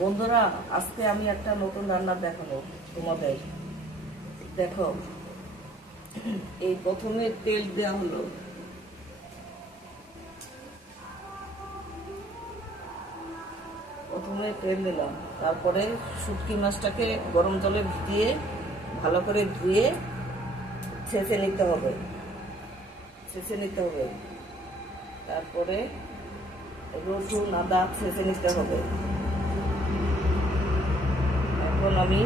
বন্ধুরা, আজকে আমি একটা নতুন রান্না দেখাবো তোমাদের। দেখো, এই প্রথমে তেল দেওয়া হলো, প্রথমে তেল দিলাম, তারপরে শুটকি মাছটাকে গরম জলে ভিজিয়ে ভালো করে ধুয়ে ছেঁচে নিতে হবে, তারপরে রসুন আদা ছেঁচে নিতে হবে। এখন আমি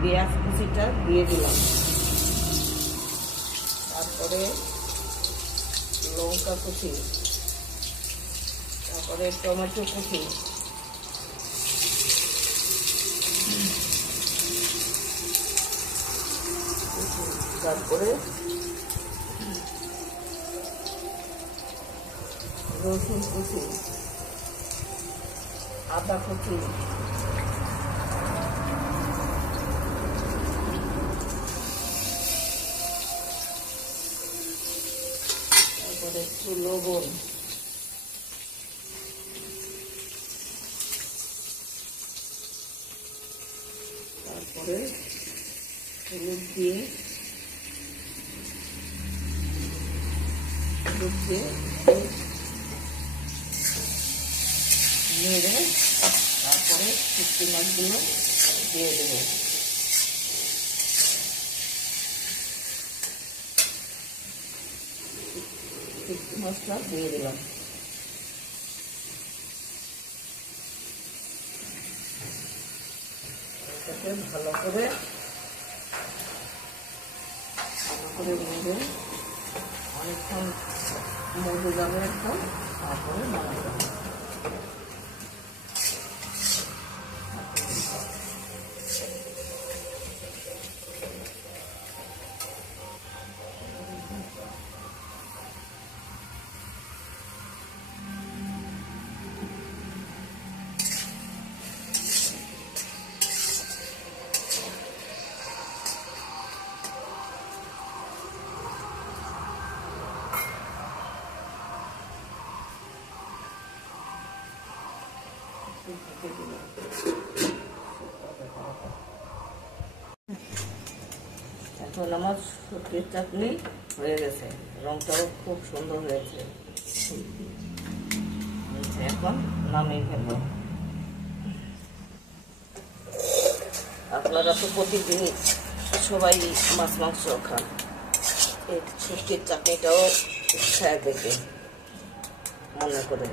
পেঁয়াজ কুচিটা দিয়ে দিলাম, তারপরে লঙ্কা কুচি, তারপরে টমেটো কুচি, তারপরে রসুন কুচি, আদা কুচি, তারপরে একটু লবণ, তারপরে হলুদ দিয়ে নেড়ে তারপরে শুটকি মাছগুলো দিয়ে দেবো। শুটকি মাছটা দিয়ে দিলাম, এটাকে ভালো করে নেড়ে অনেকক্ষণ মজে যাবে একদম, তারপরে নামাই যাবে। এখন আমার শুটকির চাটনি হয়ে গেছে, রংটাও খুব সুন্দর হয়েছে। এখন নামিয়ে ফেলবো। আপনারা তো প্রতিদিন সবাই মাছ মাংস খান, এই শুটকির চাটনিটাও খেয়ে দেখে মনে করে।